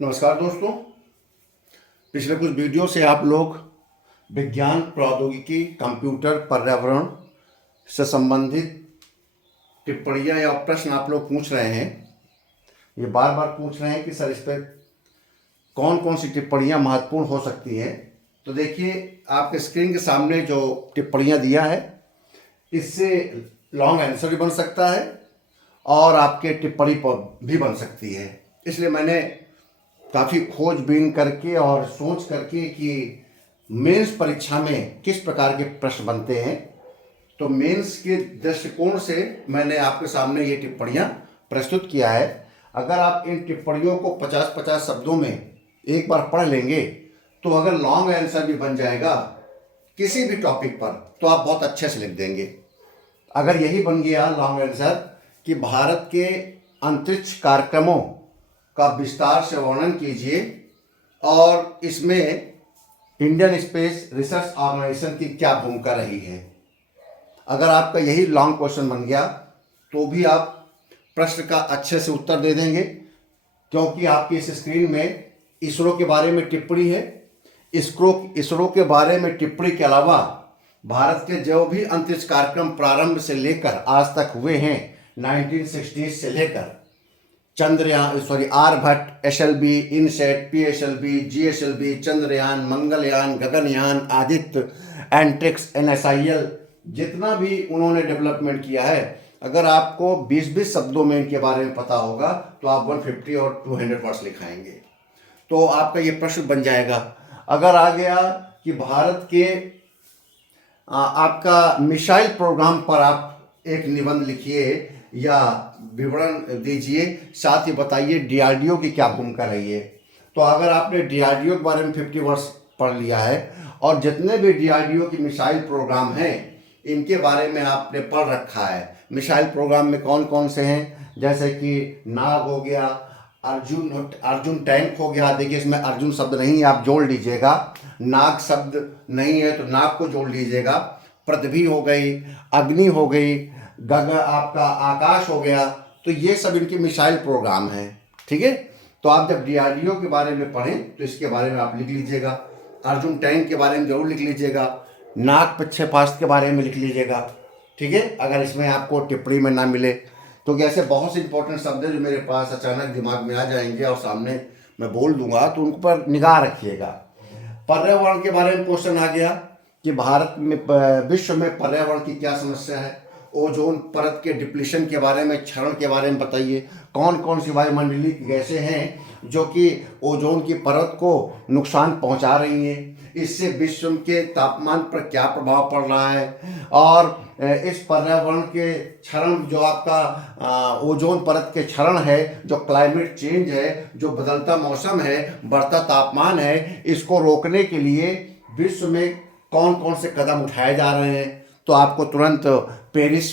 नमस्कार दोस्तों। पिछले कुछ वीडियो से आप लोग विज्ञान, प्रौद्योगिकी, कंप्यूटर, पर्यावरण से संबंधित टिप्पणियाँ या प्रश्न आप लोग पूछ रहे हैं। ये बार बार पूछ रहे हैं कि सर इस पर कौन कौन सी टिप्पणियाँ महत्वपूर्ण हो सकती हैं। तो देखिए, आपके स्क्रीन के सामने जो टिप्पणियाँ दिया है, इससे लॉन्ग आंसर भी बन सकता है और आपके टिप्पणी पर भी बन सकती है। इसलिए मैंने काफ़ी खोजबीन करके और सोच करके कि मेंस परीक्षा में किस प्रकार के प्रश्न बनते हैं, तो मेंस के दृष्टिकोण से मैंने आपके सामने ये टिप्पणियाँ प्रस्तुत किया है। अगर आप इन टिप्पणियों को 50-50 शब्दों में एक बार पढ़ लेंगे तो अगर लॉन्ग आंसर भी बन जाएगा किसी भी टॉपिक पर तो आप बहुत अच्छे से लिख देंगे। अगर यही बन गया लॉन्ग आंसर कि भारत के अंतरिक्ष कार्यक्रमों का विस्तार से वर्णन कीजिए और इसमें इंडियन स्पेस रिसर्च ऑर्गेनाइजेशन की क्या भूमिका रही है, अगर आपका यही लॉन्ग क्वेश्चन बन गया तो भी आप प्रश्न का अच्छे से उत्तर दे देंगे, क्योंकि आपकी इस स्क्रीन में इसरो के बारे में टिप्पणी है। इसरो के बारे में टिप्पणी के अलावा भारत के जो भी अंतरिक्ष कार्यक्रम प्रारंभ से लेकर आज तक हुए हैं, 1960 से लेकर Chandrayaan Aryabhata, SLV, INSAT, PSLV, GSLV, Chandrayaan, Mangalyaan, Gaganyaan, Aditya, Antrix, NSIL, जितना भी उन्होंने डेवलपमेंट किया है, अगर आपको 20-20 शब्दों में इनके बारे में पता होगा तो आप 150 और 200 वर्ड्स लिखाएंगे तो आपका ये प्रश्न बन जाएगा। अगर आ गया कि भारत के आपका मिसाइल प्रोग्राम पर आप एक निबंध लिखिए या विवरण दीजिए, साथ ही बताइए डीआरडीओ की क्या भूमिका रही है। तो अगर आपने डीआरडीओ के बारे में 50 वर्ड्स पढ़ लिया है और जितने भी डीआरडीओ की मिसाइल प्रोग्राम हैं इनके बारे में आपने पढ़ रखा है, मिसाइल प्रोग्राम में कौन कौन से हैं, जैसे कि नाग हो गया, अर्जुन टैंक हो गया। देखिए, इसमें अर्जुन शब्द नहीं है, आप जोड़ लीजिएगा। नाग शब्द नहीं है तो नाग को जोड़ लीजिएगा। पृथ्वी हो गई, अग्नि हो गई, आपका आकाश हो गया। तो ये सब इनके मिसाइल प्रोग्राम हैं, ठीक है। तो आप जब डीआरडीओ के बारे में पढ़ें तो इसके बारे में आप लिख लीजिएगा। अर्जुन टैंक के बारे में जरूर लिख लीजिएगा। नाग प्रक्षेपास्त्र के बारे में लिख लीजिएगा, ठीक है, अगर इसमें आपको टिप्पणी में ना मिले। तो ऐसे बहुत से इंपॉर्टेंट शब्द हैं जो मेरे पास अचानक दिमाग में आ जाएंगे और सामने मैं बोल दूंगा, तो उन पर निगाह रखिएगा। पर्यावरण के बारे में क्वेश्चन आ गया कि भारत में, विश्व में पर्यावरण की क्या समस्या है। ओजोन परत के डिप्लीशन के बारे में, क्षरण के बारे में बताइए। कौन कौन सी वायुमंडलीय गैसें हैं जो कि ओजोन की परत को नुकसान पहुंचा रही हैं, इससे विश्व के तापमान पर क्या प्रभाव पड़ रहा है, और इस पर्यावरण के क्षरण जो आपका ओजोन परत के क्षरण है, जो क्लाइमेट चेंज है, जो बदलता मौसम है, बढ़ता तापमान है, इसको रोकने के लिए विश्व में कौन कौन से कदम उठाए जा रहे हैं। तो आपको तुरंत पेरिस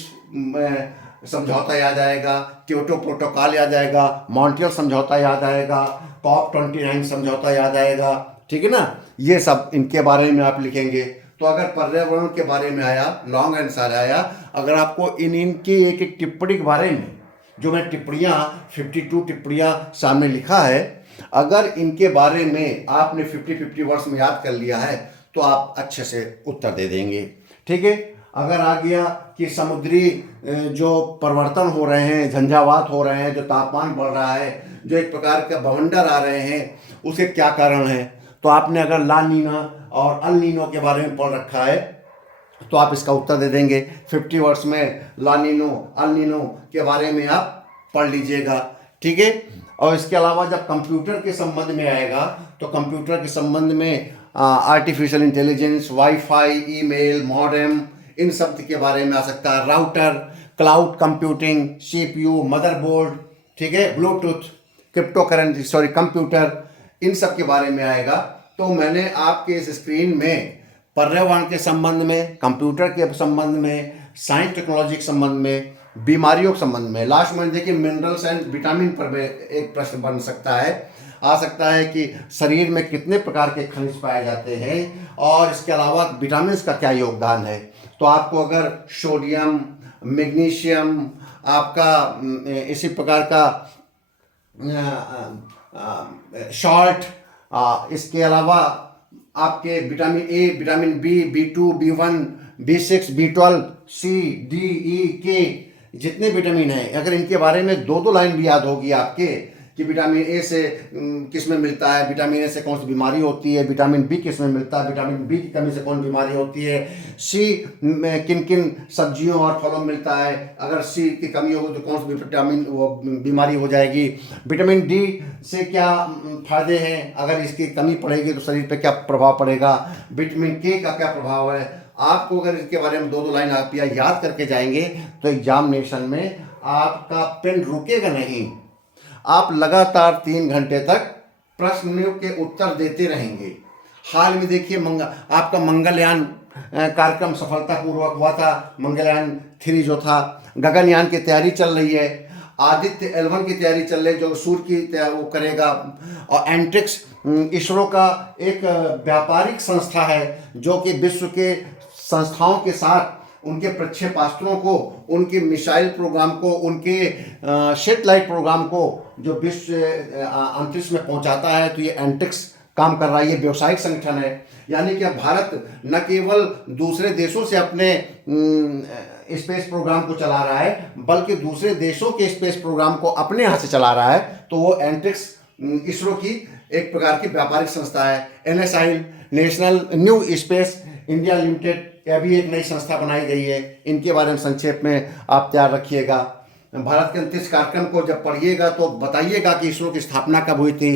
समझौता याद आएगा, क्योटो प्रोटोकॉल याद आएगा, मॉन्ट्रियल समझौता याद आएगा, COP29 समझौता याद आएगा, ठीक है ना। ये सब इनके बारे में आप लिखेंगे। तो अगर पर्यावरण के बारे में आया, लॉन्ग आंसर आया, अगर आपको इनकी एक एक टिप्पणी के बारे में, जो मैं टिप्पणियाँ 52 टिप्पणियाँ सामने लिखा है, अगर इनके बारे में आपने 50-50 वर्ड्स में याद कर लिया है तो आप अच्छे से उत्तर दे देंगे, ठीक है। अगर आ गया कि समुद्री जो परिवर्तन हो रहे हैं, झंझावात हो रहे हैं, जो तापमान बढ़ रहा है, जो एक प्रकार के बवंडर आ रहे हैं, उसके क्या कारण है, तो आपने अगर ला नीना और अल नीनो के बारे में पढ़ रखा है तो आप इसका उत्तर दे देंगे। 50 वर्ड्स में ला नीनो, अल नीनो के बारे में आप पढ़ लीजिएगा, ठीक है। और इसके अलावा जब कंप्यूटर के संबंध में आएगा तो कंप्यूटर के संबंध में artificial intelligence, wifi, email, modem, इन शब्द के बारे में आ सकता है। Router, cloud computing, CPU, motherboard, ठीक है, ब्लूटूथ, क्रिप्टो करेंसी, कंप्यूटर, इन सब के बारे में आएगा। तो मैंने आपके इस स्क्रीन में पर्यावरण के संबंध में, कंप्यूटर के संबंध में, साइंस टेक्नोलॉजी के संबंध में, बीमारियों के संबंध में, लास्ट में देखिए मिनरल्स एंड विटामिन पर एक प्रश्न बन सकता है, आ सकता है कि शरीर में कितने प्रकार के खनिज पाए जाते हैं और इसके अलावा विटामिन का क्या योगदान है। तो आपको अगर सोडियम, मैग्नीशियम, आपका इसी प्रकार का सॉल्ट, इसके अलावा आपके vitamin A, vitamin B, B2, B1, B6, B12, C, D, E, K, जितने विटामिन हैं, अगर इनके बारे में दो दो लाइन भी याद होगी आपके कि विटामिन ए से किस में मिलता है, विटामिन ए से कौन सी बीमारी होती है, विटामिन बी किस में मिलता है, विटामिन बी की कमी से कौन बीमारी होती है, सी में किन किन सब्जियों और फलों में मिलता है, अगर सी की कमी होगी तो कौन सी विटामिन वो बीमारी हो जाएगी, विटामिन डी से क्या फायदे हैं, अगर इसकी कमी पड़ेगी तो शरीर पर क्या प्रभाव पड़ेगा, विटामिन के का क्या प्रभाव है। आपको अगर इसके बारे में दो दो लाइन आप याद करके जाएंगे तो एग्जामिनेशन में आपका पेन रुकेगा नहीं, आप लगातार 3 घंटे तक प्रश्नों के उत्तर देते रहेंगे। हाल में देखिए आपका मंगलयान कार्यक्रम सफलतापूर्वक हुआ था। मंगलयान 3 जो था, गगनयान की तैयारी चल रही है, आदित्य L1 की तैयारी चल रही है जो सूर्य की वो करेगा, और एंट्रिक्स इसरो का एक व्यापारिक संस्था है जो कि विश्व के संस्थाओं के साथ उनके प्रक्षेपास्त्रों को, उनके मिसाइल प्रोग्राम को, उनके सैटेलाइट प्रोग्राम को जो विश्व अंतरिक्ष में पहुंचाता है, तो ये एंट्रिक्स काम कर रहा है। ये व्यवसायिक संगठन है, यानी कि भारत न केवल दूसरे देशों से अपने स्पेस प्रोग्राम को चला रहा है, बल्कि दूसरे देशों के स्पेस प्रोग्राम को अपने यहाँ से चला रहा है। तो वो एंट्रिक्स इसरो की एक प्रकार की व्यापारिक संस्था है। NSI, national new space India limited, यह भी एक नई संस्था बनाई गई है। इनके बारे में संक्षेप में आप तैयार रखिएगा। भारत के अंतरिक्ष कार्यक्रम को जब पढ़िएगा तो बताइएगा कि इसरो की स्थापना कब हुई थी,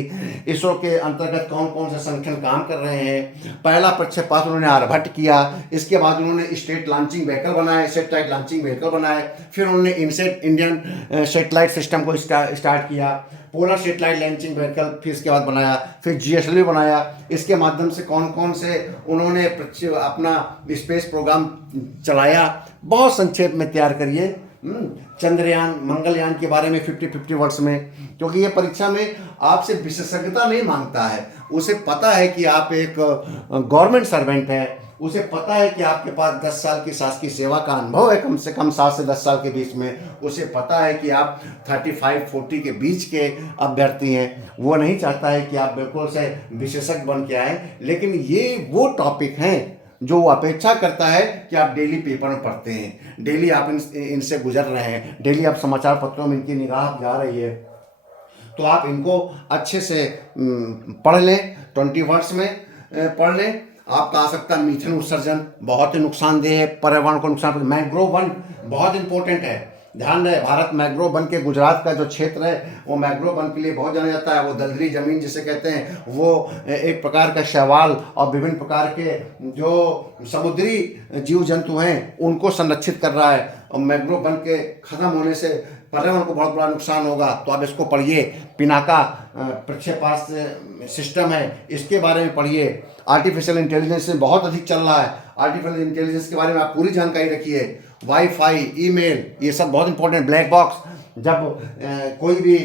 इसरो के अंतर्गत कौन कौन से संगठन काम कर रहे हैं। पहला प्रक्षेपास्त्र उन्होंने आर्यभट्ट किया, इसके बाद उन्होंने स्टेट लॉन्चिंग व्हीकल बनाए, सैटेलाइट लॉन्चिंग व्हीकल बनाए, फिर उन्होंने इनसेट इंडियन सैटेलाइट सिस्टम को स्टार्ट किया, पोलर सैटेलाइट लॉन्चिंग व्हीकल फिर इसके बाद बनाया, फिर GSLV बनाया। इसके माध्यम से कौन कौन से उन्होंने अपना स्पेस प्रोग्राम चलाया, बहुत संक्षेप में तैयार करिए। चंद्रयान, मंगलयान के बारे में 50-50 वर्ड्स में, क्योंकि ये परीक्षा में आपसे विशेषज्ञता नहीं मांगता है। उसे पता है कि आप एक गवर्नमेंट सर्वेंट हैं, उसे पता है कि आपके पास 10 साल की शासकीय सेवा का अनुभव है, कम से कम 7 से 10 साल के बीच में। उसे पता है कि आप 35-40 के बीच के अभ्यर्थी हैं। वो नहीं चाहता है कि आप बिल्कुल से विशेषज्ञ बन के आए, लेकिन ये वो टॉपिक हैं जो वो अपेक्षा करता है कि आप डेली पेपर में पढ़ते हैं, डेली आप इनसे गुजर रहे हैं, डेली आप समाचार पत्रों में इनकी निगाह जा रही है, तो आप इनको अच्छे से पढ़ लें। 20 वर्ड्स में पढ़ लें। आपका आ सकता है मीथेन उत्सर्जन, बहुत ही नुकसानदेह है, पर्यावरण को नुकसान। मैंग्रोव वन बहुत इंपॉर्टेंट है, ध्यान रहे। भारत मैंग्रोव वन के गुजरात का जो क्षेत्र है वो मैंग्रोव वन के लिए बहुत जाना जाता है। वो दलदली ज़मीन जिसे कहते हैं, वो एक प्रकार का शैवाल और विभिन्न प्रकार के जो समुद्री जीव जंतु हैं उनको संरक्षित कर रहा है। और मैंग्रोव वन के ख़त्म होने से पर्यावरण को बहुत बड़ा नुकसान होगा। तो आप इसको पढ़िए। पिनाका प्रक्षेपास्त्र सिस्टम है, इसके बारे में पढ़िए। आर्टिफिशियल इंटेलिजेंस में बहुत अधिक चल रहा है, आर्टिफिशियल इंटेलिजेंस के बारे में आप पूरी जानकारी रखिए। वाईफाई, ईमेल, ये सब बहुत इंपॉर्टेंट। ब्लैक बॉक्स, जब कोई भी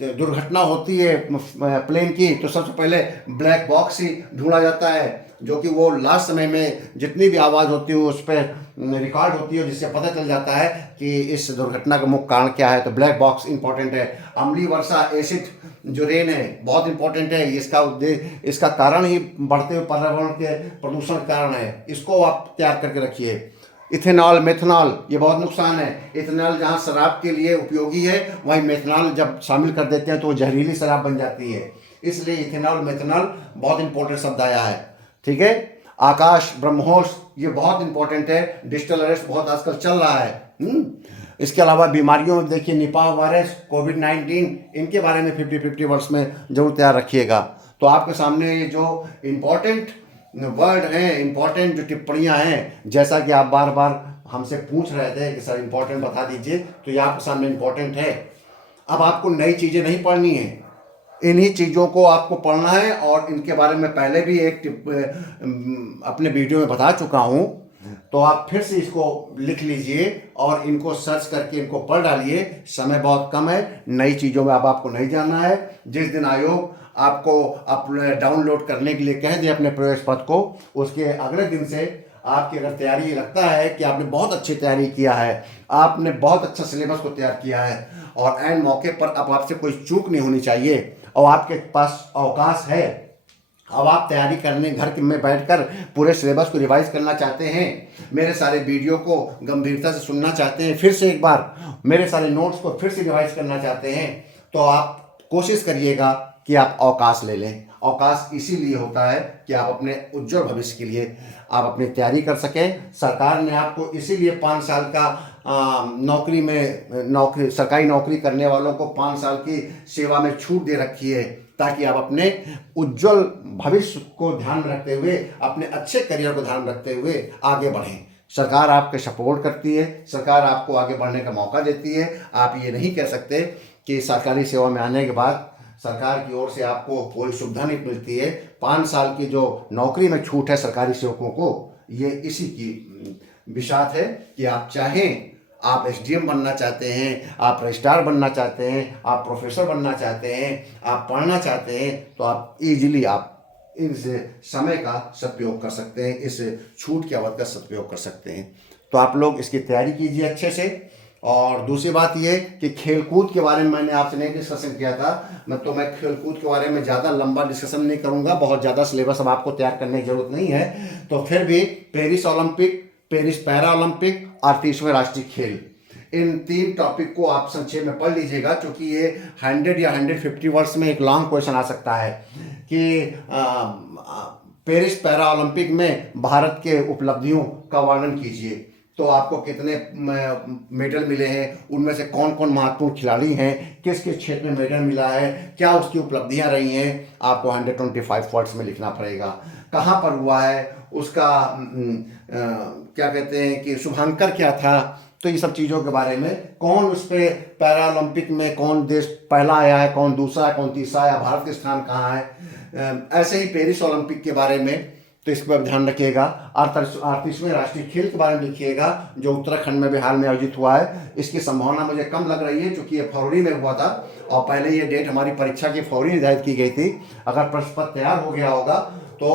दुर्घटना होती है प्लेन की तो सबसे पहले ब्लैक बॉक्स ही ढूंढा जाता है, जो कि वो लास्ट समय में जितनी भी आवाज़ होती है उस पर रिकॉर्ड होती है, जिससे पता चल जाता है कि इस दुर्घटना का मुख्य कारण क्या है। तो ब्लैक बॉक्स इंपॉर्टेंट है। अम्लीय वर्षा, एसिड जो रेन है, बहुत इंपॉर्टेंट है। इसका कारण ही बढ़ते हुए पर्यावरण के प्रदूषण के कारण है। इसको आप तैयार करके रखिए। इथेनॉल, मेथनॉल, ये बहुत नुकसान है। इथेनॉल जहाँ शराब के लिए उपयोगी है, वहीं मेथनॉल जब शामिल कर देते हैं तो वो जहरीली शराब बन जाती है। इसलिए इथेनॉल, मेथनॉल बहुत इंपॉर्टेंट शब्द आया है। ठीक है। आकाश, ब्रह्मोस, ये बहुत इंपॉर्टेंट है। डिजिटल अरेस्ट बहुत आजकल चल रहा है। इसके अलावा बीमारियों में देखिए, निपाह वायरस, कोविड-19, इनके बारे में 50-50 वर्ड्स में जरूर तैयार रखिएगा। तो आपके सामने ये जो इम्पोर्टेंट वर्ड हैं, इम्पोर्टेंट जो टिप्पणियां हैं, जैसा कि आप बार बार हमसे पूछ रहे थे कि सर इम्पोर्टेंट बता दीजिए, तो ये आपके सामने इम्पोर्टेंट है। अब आपको नई चीज़ें नहीं पढ़नी है, इन्हीं चीज़ों को आपको पढ़ना है। और इनके बारे में पहले भी एक अपने वीडियो में बता चुका हूँ, तो आप फिर से इसको लिख लीजिए और इनको सर्च करके इनको पढ़ डालिए। समय बहुत कम है, नई चीज़ों में अब आपको नहीं जाना है। जिस दिन आयोग आपको अपने डाउनलोड करने के लिए कह दे अपने प्रवेश पत्र को, उसके अगले दिन से आपकी अगर तैयारी लगता है कि आपने बहुत अच्छी तैयारी किया है, आपने बहुत अच्छा सिलेबस को तैयार किया है और एंड मौके पर अब आपसे कोई चूक नहीं होनी चाहिए, और आपके पास अवकाश है, अब आप तैयारी करने घर में बैठकर पूरे सिलेबस को रिवाइज करना चाहते हैं, मेरे सारे वीडियो को गंभीरता से सुनना चाहते हैं, फिर से एक बार मेरे सारे नोट्स को फिर से रिवाइज करना चाहते हैं, तो आप कोशिश करिएगा कि आप अवकाश ले लें। अवकाश इसीलिए होता है कि आप अपने उज्जवल भविष्य के लिए आप अपनी तैयारी कर सकें। सरकार ने आपको इसीलिए 5 साल का नौकरी सरकारी नौकरी करने वालों को 5 साल की सेवा में छूट दे रखी है, ताकि आप अपने उज्जवल भविष्य को ध्यान में रखते हुए, अपने अच्छे करियर को ध्यान में रखते हुए आगे बढ़ें। सरकार आपके सपोर्ट करती है, सरकार आपको आगे बढ़ने का मौका देती है। आप ये नहीं कह सकते कि सरकारी सेवा में आने के बाद सरकार की ओर से आपको कोई सुविधा नहीं मिलती है। 5 साल की जो नौकरी में छूट है सरकारी सेवकों को, ये इसी की बिसात है कि आप चाहें, आप एसडीएम बनना चाहते हैं, आप रजिस्ट्रार बनना चाहते हैं, आप प्रोफेसर बनना चाहते हैं, आप पढ़ना चाहते हैं, तो आप इजीली आप इस समय का सदुपयोग कर सकते हैं, इस छूट के अवधि का सदुपयोग कर सकते हैं। तो आप लोग इसकी तैयारी कीजिए अच्छे से। और दूसरी बात ये कि खेलकूद के बारे में मैंने आपसे नहीं डिस्कशन किया था, मैं खेलकूद के बारे में ज़्यादा लंबा डिस्कशन नहीं करूँगा, बहुत ज़्यादा सिलेबस अब आपको तैयार करने की जरूरत नहीं है। तो फिर भी Paris Olympic, Paris para Olympic और 30वें राष्ट्रीय खेल, इन 3 टॉपिक को आप संक्षेप में पढ़ लीजिएगा, क्योंकि ये 100 या 150 वर्ड्स में एक लॉन्ग क्वेश्चन आ सकता है कि पेरिस पैरा ओलंपिक में भारत के उपलब्धियों का वर्णन कीजिए। तो आपको कितने मेडल मिले हैं, उनमें से कौन कौन महत्वपूर्ण खिलाड़ी हैं, किस किस क्षेत्र में मेडल मिला है, क्या उसकी उपलब्धियां रही हैं, आपको 125 वर्ड्स में लिखना पड़ेगा। कहाँ पर हुआ है, उसका क्या कहते हैं कि शुभांकर क्या था, तो ये सब चीज़ों के बारे में, कौन उस पर पैरा ओलंपिक में कौन देश पहला आया है, कौन दूसरा है, कौन तीसरा आया, भारत का स्थान कहाँ है, ऐसे ही पेरिस ओलंपिक के बारे में, तो इस पर ध्यान रखिएगा। 38वें राष्ट्रीय खेल के बारे में लिखिएगा, जो उत्तराखंड में बिहार में आयोजित हुआ है। इसकी संभावना मुझे कम लग रही है, क्योंकि ये फरवरी में हुआ था और पहले ये डेट हमारी परीक्षा की फरवरी निर्धारित की गई थी। अगर प्रश्न पत्र तैयार हो गया होगा तो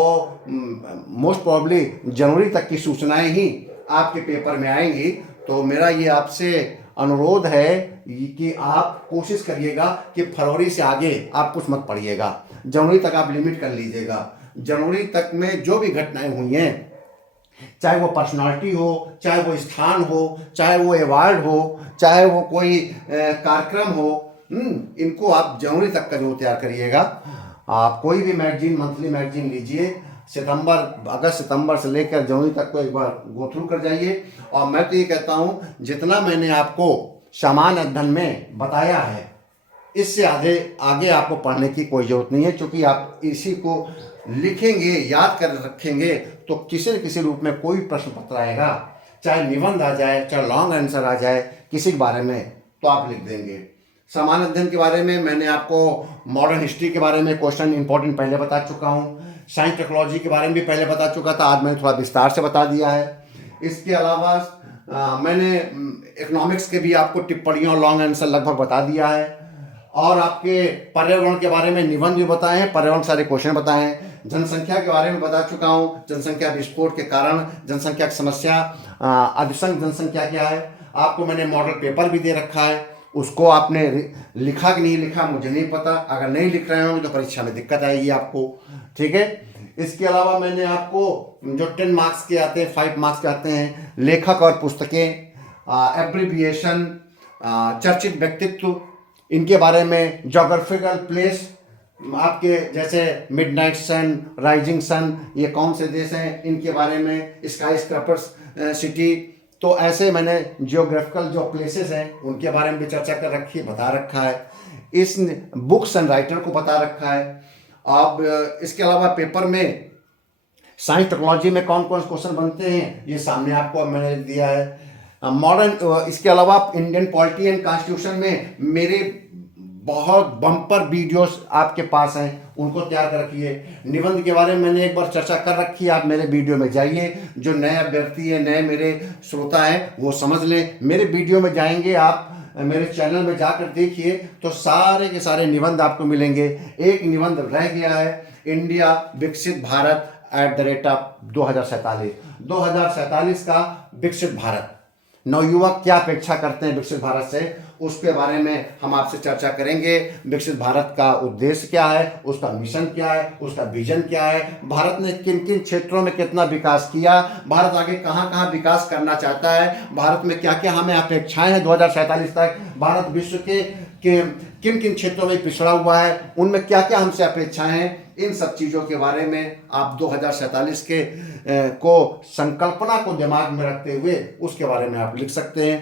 मोस्ट प्रॉब्ली जनवरी तक की सूचनाएं ही आपके पेपर में आएंगी। तो मेरा ये आपसे अनुरोध है कि आप कोशिश करिएगा कि फरवरी से आगे आप कुछ मत पढ़िएगा, जनवरी तक आप लिमिट कर लीजिएगा। जनवरी तक में जो भी घटनाएं हुई हैं, चाहे वो पर्सनालिटी हो, चाहे वो स्थान हो, चाहे वो अवार्ड हो, चाहे वो कोई कार्यक्रम हो, इनको आप जनवरी तक का जो तैयार करिएगा। आप कोई भी मैगजीन, मंथली मैगजीन लीजिए, अगस्त सितंबर से लेकर जनवरी तक को एक बार गो थ्रू कर जाइए। और मैं तो ये कहता हूँ, जितना मैंने आपको सामान्य अध्ययन में बताया है, इससे आगे आपको पढ़ने की कोई ज़रूरत नहीं है, क्योंकि आप इसी को लिखेंगे, याद कर रखेंगे, तो किसी न किसी रूप में कोई प्रश्न पत्र आएगा, चाहे निबंध आ जाए, चाहे लॉन्ग आंसर आ जाए किसी के बारे में, तो आप लिख देंगे। सामान्य अध्ययन के बारे में मैंने आपको मॉडर्न हिस्ट्री के बारे में क्वेश्चन इंपॉर्टेंट पहले बता चुका हूँ, साइंस टेक्नोलॉजी के बारे में भी पहले बता चुका था, आज मैंने थोड़ा विस्तार से बता दिया है। इसके अलावा मैंने इकोनॉमिक्स के भी आपको टिप्पणियों और लॉन्ग आंसर लगभग बता दिया है। और आपके पर्यावरण के बारे में निबंध भी बताए हैं, पर्यावरण सारे क्वेश्चन बताए हैं। जनसंख्या के बारे में बता चुका हूँ, जनसंख्या विस्फोट के कारण, जनसंख्या की समस्या, अधिसंख्य जनसंख्या क्या है। आपको मैंने मॉडल पेपर भी दे रखा है, उसको आपने लिखा कि नहीं लिखा मुझे नहीं पता, अगर नहीं लिख रहे होंगे तो परीक्षा में दिक्कत आएगी आपको, ठीक है। इसके अलावा मैंने आपको जो 10 मार्क्स के आते हैं, 5 मार्क्स के आते हैं, लेखक और पुस्तकें, एब्रिविएशन, चर्चित व्यक्तित्व, इनके बारे में, जोग्राफिकल प्लेस, आपके जैसे मिडनाइट सन, राइजिंग सन, ये कौन से देश हैं, इनके बारे में, स्काई स्क्रैपर्स सिटी, तो ऐसे मैंने जियोग्राफिकल जो प्लेसेस हैं उनके बारे में भी चर्चा कर रखी है, बता रखा है। इस बुक्स एंड राइटर को बता रखा है। अब इसके अलावा पेपर में साइंस टेक्नोलॉजी में कौन कौन से क्वेश्चन बनते हैं, ये सामने आपको मैंने दिया है। मॉडर्न, इसके अलावा इंडियन पॉलिटी एंड कॉन्स्टिट्यूशन में मेरे बहुत बम्पर वीडियोस आपके पास हैं, उनको तैयार कर रखिए। निबंध के बारे में मैंने एक बार चर्चा कर रखी है, आप मेरे वीडियो में जाइए, जो नए अभ्यर्थी है, नए मेरे श्रोता हैं, वो समझ लें। मेरे वीडियो में जाएंगे, आप मेरे चैनल में जाकर देखिए तो सारे के सारे निबंध आपको मिलेंगे। एक निबंध रह गया है, इंडिया विकसित भारत @ 2047 का विकसित भारत, नवयुवक क्या अपेक्षा करते हैं विकसित भारत से, उसके बारे में हम आपसे चर्चा करेंगे। विकसित भारत का उद्देश्य क्या है, उसका मिशन क्या है, उसका विजन क्या है, भारत ने किन किन क्षेत्रों में कितना विकास किया, भारत आगे कहाँ कहाँ विकास करना चाहता है, भारत में क्या क्या हमें अपेक्षाएं हैं 2047 तक, भारत विश्व के किन किन क्षेत्रों में पिछड़ा हुआ है, उनमें क्या क्या हमसे अपेक्षाएं हैं। इन सब चीज़ों के बारे में आप 2047 के को संकल्पना को दिमाग में रखते हुए उसके बारे में आप लिख सकते हैं।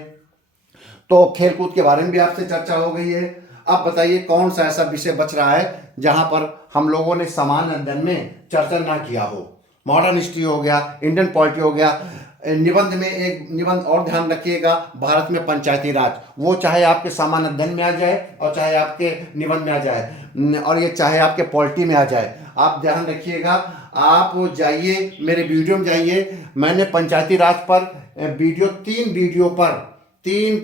तो खेलकूद के बारे में भी आपसे चर्चा हो गई है। अब बताइए कौन सा ऐसा विषय बच रहा है जहां पर हम लोगों ने सामान्य अध्ययन में चर्चा ना किया हो। मॉडर्न हिस्ट्री हो गया, इंडियन पॉलिटी हो गया, निबंध में एक निबंध और ध्यान रखिएगा, भारत में पंचायती राज, वो चाहे आपके सामान्य अध्ययन में आ जाए और चाहे आपके निबंध में आ जाए और ये चाहे आपके पॉलिटी में आ जाए, आप ध्यान रखिएगा। आप जाइए मेरे वीडियो में जाइए, मैंने पंचायती राज पर वीडियो 3 वीडियो पर 3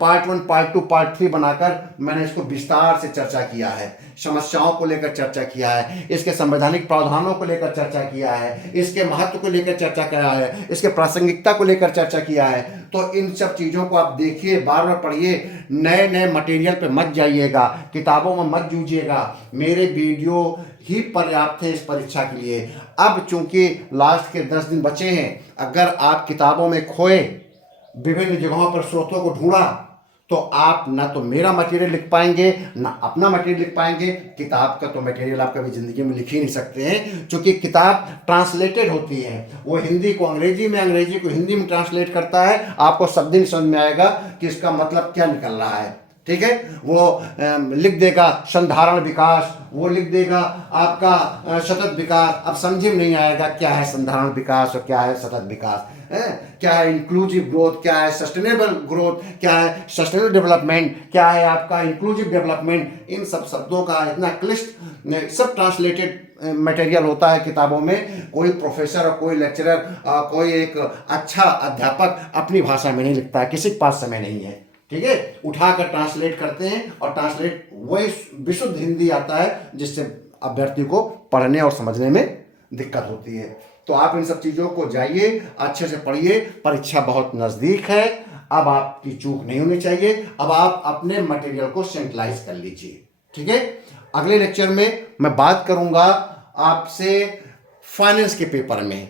पार्ट 1 पार्ट 2 पार्ट 3 बनाकर मैंने इसको विस्तार से चर्चा किया है, समस्याओं को लेकर चर्चा किया है, इसके संवैधानिक प्रावधानों को लेकर चर्चा किया है, इसके महत्व को लेकर चर्चा किया है, इसके प्रासंगिकता को लेकर चर्चा किया है। तो इन सब चीज़ों को आप देखिए, बार बार पढ़िए, नए नए मटेरियल पे मत जाइएगा, किताबों में मत जूझिएगा, मेरे वीडियो ही पर्याप्त है इस परीक्षा के लिए। अब चूंकि लास्ट के 10 दिन बचे हैं, अगर आप किताबों में खोए, विभिन्न जगहों पर स्रोतों को ढूंढा, तो आप ना तो मेरा मटेरियल लिख पाएंगे ना अपना मटेरियल लिख पाएंगे। किताब का तो मटेरियल आप कभी ज़िंदगी में लिख ही नहीं सकते हैं, क्योंकि किताब ट्रांसलेटेड होती है, वो हिंदी को अंग्रेजी में, अंग्रेजी को हिंदी में ट्रांसलेट करता है। आपको शब्द नहीं समझ में आएगा कि इसका मतलब क्या निकल रहा है, ठीक है। वो लिख देगा संधारण विकास, वो लिख देगा आपका सतत विकास, अब समझे में नहीं आएगा क्या है संधारण विकास और क्या है सतत विकास, क्या है इंक्लूसिव ग्रोथ, क्या है सस्टेनेबल ग्रोथ, क्या है सस्टेनेबल डेवलपमेंट, क्या है आपका इंक्लूसिव डेवलपमेंट। इन सब शब्दों का इतना क्लिष्ट सब ट्रांसलेटेड मटेरियल होता है किताबों में। कोई प्रोफेसर और कोई लेक्चरर, कोई एक अच्छा अध्यापक अपनी भाषा में नहीं लिखता है, किसी के पास समय नहीं है, ठीक है। उठाकर ट्रांसलेट करते हैं और ट्रांसलेट वही विशुद्ध हिंदी आता है जिससे अभ्यर्थी को पढ़ने और समझने में दिक्कत होती है। तो आप इन सब चीज़ों को जाइए, अच्छे से पढ़िए, परीक्षा बहुत नज़दीक है, अब आपकी चूक नहीं होनी चाहिए। अब आप अपने मटेरियल को सेंट्रलाइज कर लीजिए, ठीक है। अगले लेक्चर में मैं बात करूंगा आपसे फाइनेंस के पेपर में,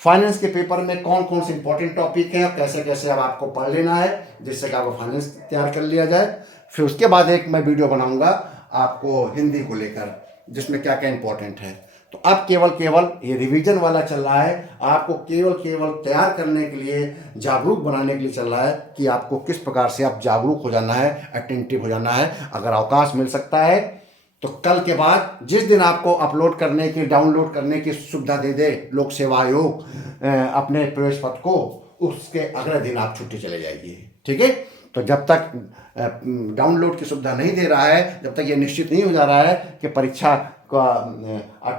फाइनेंस के पेपर में कौन कौन से इंपॉर्टेंट टॉपिक है और कैसे कैसे अब आपको पढ़ लेना है जिससे कि आपको फाइनेंस तैयार कर लिया जाए। फिर उसके बाद एक मैं वीडियो बनाऊंगा आपको हिंदी को लेकर, जिसमें क्या क्या इंपॉर्टेंट है। तो अब केवल ये रिवीजन वाला चल रहा है, आपको केवल तैयार करने के लिए, जागरूक बनाने के लिए चल रहा है कि आपको किस प्रकार से आप जागरूक हो जाना है, अटेंटिव हो जाना है। अगर अवकाश मिल सकता है तो कल के बाद जिस दिन आपको अपलोड करने की, डाउनलोड करने की सुविधा दे दे लोक सेवा आयोग अपने प्रवेश पत्र को, उसके अगले दिन आप छुट्टी चले जाइए, ठीक है। तो जब तक डाउनलोड की सुविधा नहीं दे रहा है, जब तक ये निश्चित नहीं हो जा रहा है कि परीक्षा का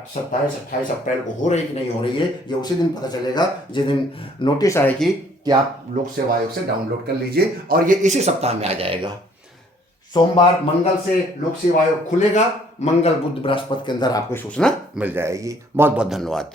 27-28 अप्रैल को हो रही है कि नहीं हो रही है, ये उसी दिन पता चलेगा जिस दिन नोटिस आएगी कि आप लोक सेवा आयोग से डाउनलोड कर लीजिए, और ये इसी सप्ताह में आ जाएगा। सोमवार मंगल से लोक सेवा आयोग खुलेगा, मंगल बुध बृहस्पति के अंदर आपको सूचना मिल जाएगी। बहुत बहुत धन्यवाद।